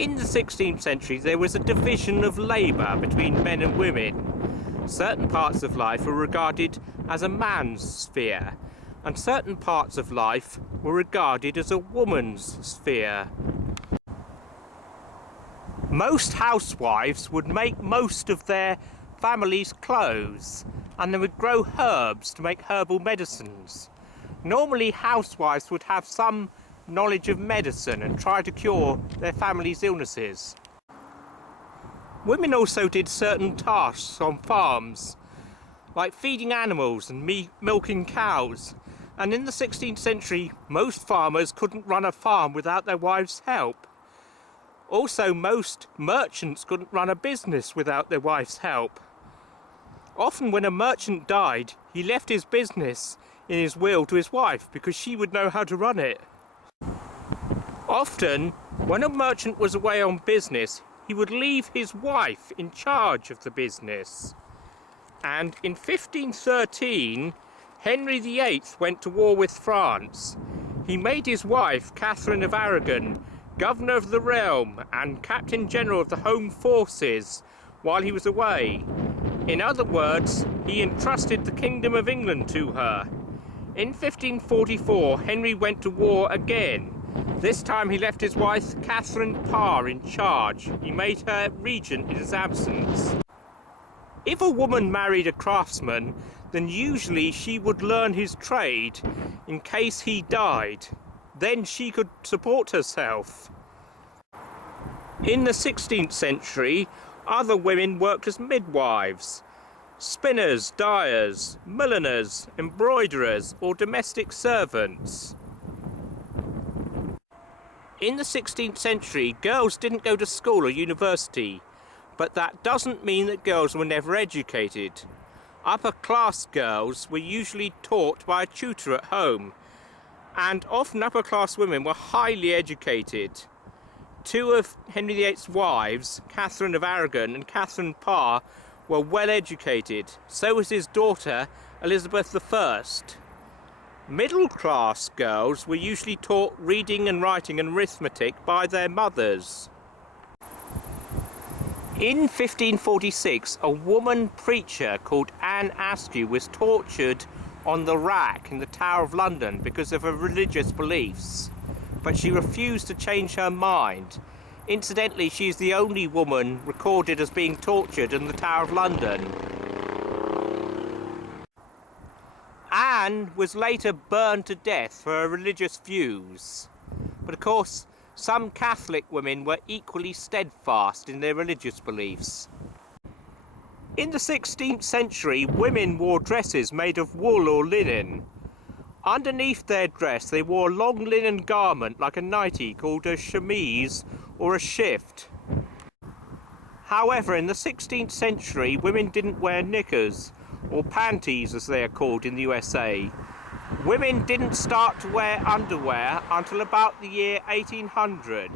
In the 16th century, there was a division of labour between men and women. Certain parts of life were regarded as a man's sphere, and certain parts of life were regarded as a woman's sphere. Most housewives would make most of their family's clothes, and they would grow herbs to make herbal medicines. Normally, housewives would have some knowledge of medicine and try to cure their family's illnesses. Women also did certain tasks on farms, like feeding animals and milking cows. And in the 16th century, most farmers couldn't run a farm without their wives' help. Also, most merchants couldn't run a business without their wife's help. Often when a merchant died, he left his business in his will to his wife because she would know how to run it. Often, when a merchant was away on business, he would leave his wife in charge of the business. And in 1513, Henry VIII went to war with France. He made his wife, Catherine of Aragon, governor of the realm and captain general of the home forces while he was away. In other words, he entrusted the Kingdom of England to her. In 1544, Henry went to war again. This time he left his wife, Catherine Parr, in charge. He made her regent in his absence. If a woman married a craftsman, then usually she would learn his trade in case he died. Then she could support herself. In the 16th century, other women worked as midwives, spinners, dyers, milliners, embroiderers, or domestic servants. In the 16th century, girls didn't go to school or university, but that doesn't mean that girls were never educated. Upper-class girls were usually taught by a tutor at home, and often upper-class women were highly educated. Two of Henry VIII's wives, Catherine of Aragon and Catherine Parr, were well educated. So was his daughter, Elizabeth I. Middle-class girls were usually taught reading and writing and arithmetic by their mothers. In 1546, a woman preacher called Anne Askew was tortured on the rack in the Tower of London because of her religious beliefs, but she refused to change her mind. Incidentally, she is the only woman recorded as being tortured in the Tower of London. Anne was later burned to death for her religious views, but of course some Catholic women were equally steadfast in their religious beliefs. In the 16th century, women wore dresses made of wool or linen. Underneath their dress they wore a long linen garment like a nightie called a chemise or a shift. However, in the 16th century, women didn't wear knickers, or panties as they are called in the USA. Women didn't start to wear underwear until about the year 1800.